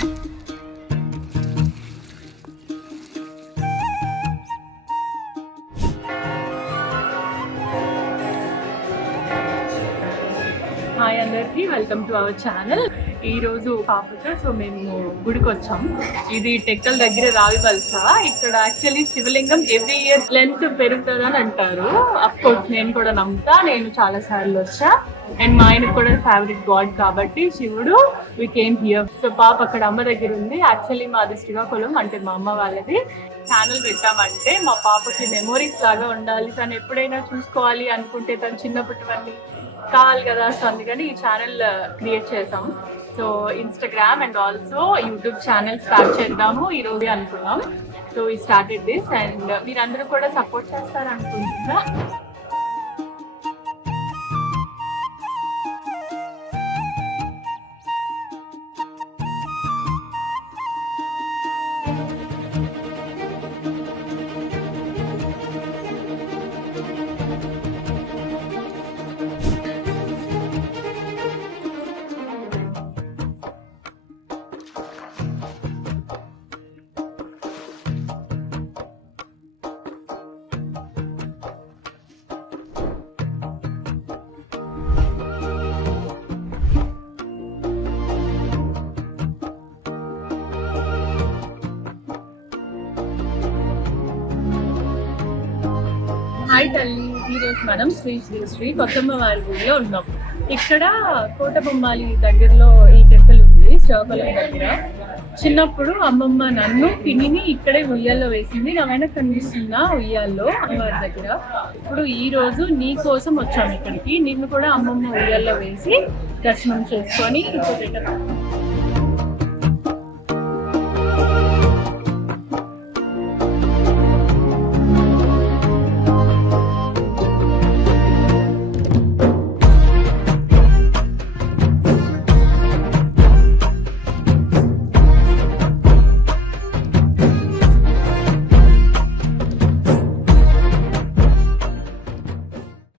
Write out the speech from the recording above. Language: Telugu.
హాయ్ అందరికి, వెల్కమ్ టు అవర్ ఛానల్. ఈ రోజు పాపతో సో మేము గుడికి వచ్చాం. ఇది టెక్కల్ దగ్గర రావి వలస. ఇక్కడ యాక్చువల్లీ శివలింగం ఎవ్రీ ఇయర్ లెంత్ పెరుగుతుంది అని అంటారు. అఫ్ కోర్స్ నేను కూడా నమ్ముతా, నేను చాలా సార్లు వచ్చా. అండ్ మా ఆయనకు కూడా ఫేవరెట్ గాడ్ కాబట్టి శివుడు, వి కేమ్ హియర్. సో పాప అక్కడ అమ్మ దగ్గర ఉంది. యాక్చువల్లీ మాది శ్రీకాకుళం, అంటే మా అమ్మ వాళ్ళది. ఛానల్ పెట్టామంటే మా పాపకి మెమోరీస్ లాగా ఉండాలి, తను ఎప్పుడైనా చూసుకోవాలి అనుకుంటే తను చిన్నప్పటివన్నీ కావాలి కదా. సో అందుకని ఈ ఛానల్ క్రియేట్ చేసాం. So Instagram and also YouTube channel start చేద్దాము ఈ రోజు అనుకున్నాం. సో ఈ స్టార్టెడ్ దిస్ అండ్ మీరందరూ కూడా సపోర్ట్ చేస్తారనుకుంటున్నా. హాయ్ తల్లి, ఈరోజు మనం శ్రీ శ్రీ శ్రీ కొత్తమ్మ వారి గుడిలో ఉన్నాం. ఇక్కడ కోటబొమ్మాలి దగ్గరలో ఈ టెంపుల్ ఉంది, శ్రీకాకుళం దగ్గర. చిన్నప్పుడు అమ్మమ్మ నన్ను పిన్నిని ఇక్కడే ఉయ్యాల్లో వేసింది. నా వెనక కనిపిస్తున్న ఉయ్యాల్లో అమ్మవారి దగ్గర. ఇప్పుడు ఈ రోజు నీ కోసం వచ్చాము ఇక్కడికి. నిన్ను కూడా అమ్మమ్మ ఉయ్యాల్లో వేసి దర్శనం చేసుకొని కూర్చోబెట్టాను.